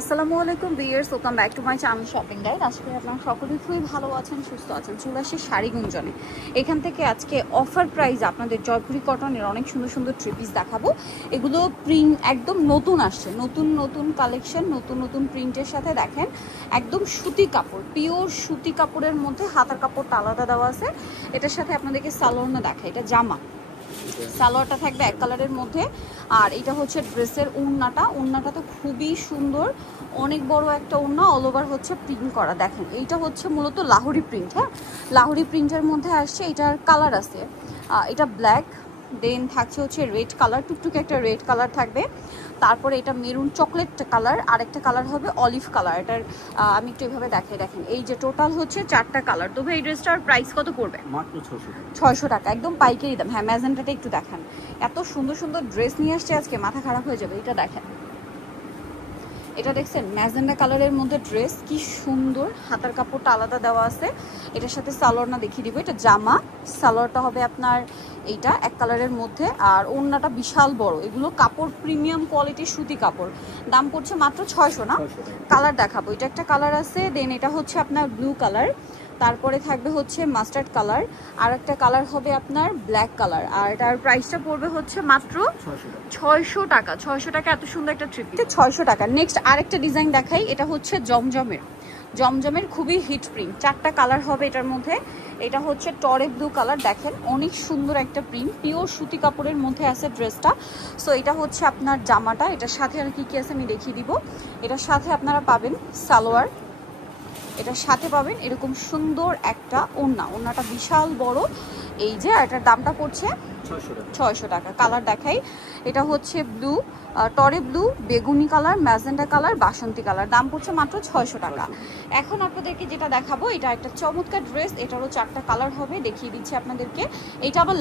আসসালামু আলাইকুম viewers, welcome back to my channel shopping guide. আজকে আপনারা সকলেই খুবই ভালো আছেন, সুস্থ আছেন। চলে আসি শাড়ি গুঞ্জনে। এখান থেকে আজকে অফার প্রাইস আপনাদের জয়পুরি কটনের অনেক সুন্দর সুন্দর থ্রি পিস দেখাবো। এগুলো প্রিন্ট একদম নতুন আসছে, নতুন নতুন কালেকশন, নতুন নতুন প্রিন্টের সাথে দেখেন একদম সুতি কাপড়, পিওর সুতি কাপড়ের মধ্যে হাতার কাপড়টা আলাদা দেওয়া আছে। এটার সাথে আপনাদেরকে সালোয়ার দেখায়, এটা জামা, সালোয়ারটা থাকবে এক কালারের মধ্যে। আর এটা হচ্ছে ড্রেসের ওড়নাটা তো খুবই সুন্দর, অনেক বড় একটা ওড়না, অল ওভার হচ্ছে প্রিন্ট করা। দেখেন এইটা হচ্ছে মূলত লাহোরি প্রিন্ট। হ্যাঁ, লাহোরি প্রিন্টের মধ্যে আসছে। এটার কালার আছে, এটা ব্ল্যাক, দেন থাকছে হচ্ছে রেড কালার, টুকটুকে একটা রেড কালার থাকবে। তারপরে এটা মেরুন চকলেট কালার, আরেকটা কালার হবে অলিভ কালার। এটার আমি একটু এভাবে দেখাই, দেখেন এই যে টোটাল হচ্ছে 4টা কালার। তবে এই ড্রেসটার প্রাইস কত পড়বে? মাত্র 600 টাকা, একদম পাইকারি দাম। হ্যাঁ, ম্যাজেন্টাটা একটু দেখান, এত সুন্দর সুন্দর ড্রেস নিয়ে আসছে আজকে, মাথা খারাপ হয়ে যাবে। এটা দেখেন, এটা দেখছেন ম্যাজেন্ডা কালারের মধ্যে ড্রেস, কি সুন্দর, হাতার কাপড়টা আলাদা দেওয়া আছে। এটার সাথে সালোয়ারটা দেখিয়ে দিব। এটা জামা, সালোয়ারটা হবে আপনার এইটা এক কালারের মধ্যে, আর ওড়নাটা বিশাল বড়। এগুলো কাপড় প্রিমিয়াম কোয়ালিটির সুতি কাপড়, দাম পড়ছে মাত্র 600 না। কালার দেখাবো, এটা একটা কালার আছে, দেন এটা হচ্ছে আপনার ব্লু কালার, তারপরে থাকবে হচ্ছে মাস্টার্ড কালার, আর একটা কালার হবে আপনার ব্ল্যাক কালার। আর এটার প্রাইসটা পড়বে হচ্ছে মাত্র 600 টাকা। 600 টাকা, এত সুন্দর একটা ট্রিপ, 600 টাকা। নেক্সট আরেকটা ডিজাইন দেখাই, এটা হচ্ছে জমজমের খুবই হিট প্রিন্ট। 4টা কালার হবে এটার মধ্যে। এটা হচ্ছে টরে ব্লু কালার, দেখেন অনেক সুন্দর একটা প্রিন্ট, পিওর সুতি কাপড়ের মধ্যে আছে ড্রেসটা। সো এটা হচ্ছে আপনার জামাটা, এটার সাথে আর কি কি আছে আমি দেখিয়ে দিব। এটার সাথে আপনারা পাবেন সালোয়ার, এটার সাথে পাবেন এরকম সুন্দর একটা ওড়নাটা বিশাল বড়। এই যে এটার দামটা পড়ছে 600 টাকা। কালার দেখাই, এটা হচ্ছে ব্লু, টরে ব্লু, বেগুনি কালার, ম্যাজেন্ডা কালার, বাসন্তী কালার, দাম পড়ছে মাত্র 600 টাকা। এখন আপনাদেরকে যেটা দেখাবো, এটা একটা চমৎকার ড্রেস, এটারও 4টা কালার হবে, দেখিয়ে দিচ্ছি আপনাদেরকে। এটা আবার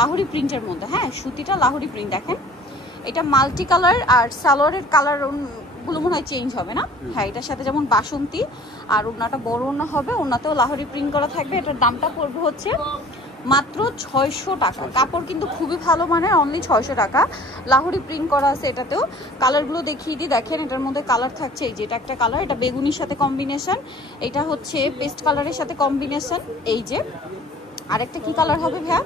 লাহোরি প্রিন্টের মধ্যে। হ্যাঁ, সুতিটা লাহোরি প্রিন্ট। দেখেন এটা মাল্টি কালার, আর সালোয়ারের কালার গুলো মনে হয় চেঞ্জ হবে না। হ্যাঁ, এটার সাথে যেমন বাসন্তী, আর ওড়নাটা বড় ওড়না হবে, ওড়নাতেও লাহোরি প্রিন্ট করা থাকবে। এটার দামটা পড়বে হচ্ছে মাত্র 600 টাকা। কাপড় কিন্তু খুবই ভালো মানের, অনলি 600 টাকা। লাহোরি প্রিন্ট করা আছে এটাতেও। কালারগুলো দেখিয়ে দিই, দেখেন এটার মধ্যে কালার থাকছে, এই যে এটা একটা কালার, এটা বেগুনির সাথে কম্বিনেশন, এটা হচ্ছে পেস্ট কালারের সাথে কম্বিনেশন, এই যে আরেকটা কি কালার হবে ভাইয়া,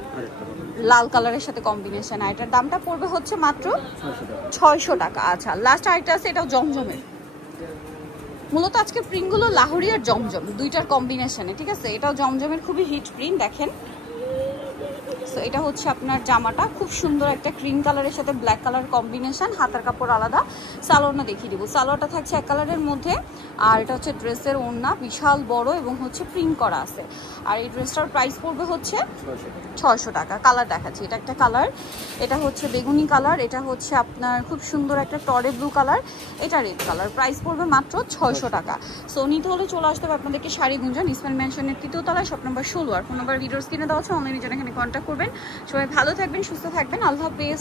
লাল কালারের সাথে কম্বিনেশন। আর এটার দামটা পড়বে হচ্ছে মাত্র 600 টাকা। আচ্ছা, লাস্ট আরেকটা আছে, এটাও জমজমের। মূলত আজকে প্রিন্টগুলো লাহোরি আর জমজম দুইটার কম্বিনেশনে, ঠিক আছে। এটাও জমজমের খুবই হিট প্রিন্ট, দেখেন। সো এটা হচ্ছে আপনার জামাটা, খুব সুন্দর একটা ক্রিম কালারের সাথে ব্ল্যাক কালার কম্বিনেশন, হাতার কাপড় আলাদা। সালোয়ারটা দেখিয়ে দিব, সালোয়ারটা থাকছে এক কালারের মধ্যে। আর এটা হচ্ছে ড্রেসের ওড়না, বিশাল বড় এবং হচ্ছে প্রিন্ট করা আছে। আর এই ড্রেসটার প্রাইস পড়বে হচ্ছে 600 টাকা। কালার দেখাচ্ছি, এটা একটা কালার, এটা হচ্ছে বেগুনি কালার, এটা হচ্ছে আপনার খুব সুন্দর একটা টরে ব্লু কালার, এটা রেড কালার। প্রাইস পড়বে মাত্র 600 টাকা। সো নিতে হলে চলে আসতে হবে আপনাদেরকে শাড়ি গুঞ্জন, ইসমাইল ম্যানশনের 3য় তলায়, শপ নাম্বার 16। আর ফোন নাম্বার ভিডিওর স্ক্রিনে দেওয়া আছে, অনলাইনে জন্য এখানে কন্ট্যাক্ট করবেন। সবাই ভালো থাকবেন, সুস্থ থাকবেন, আল্লাহ হাফেজ।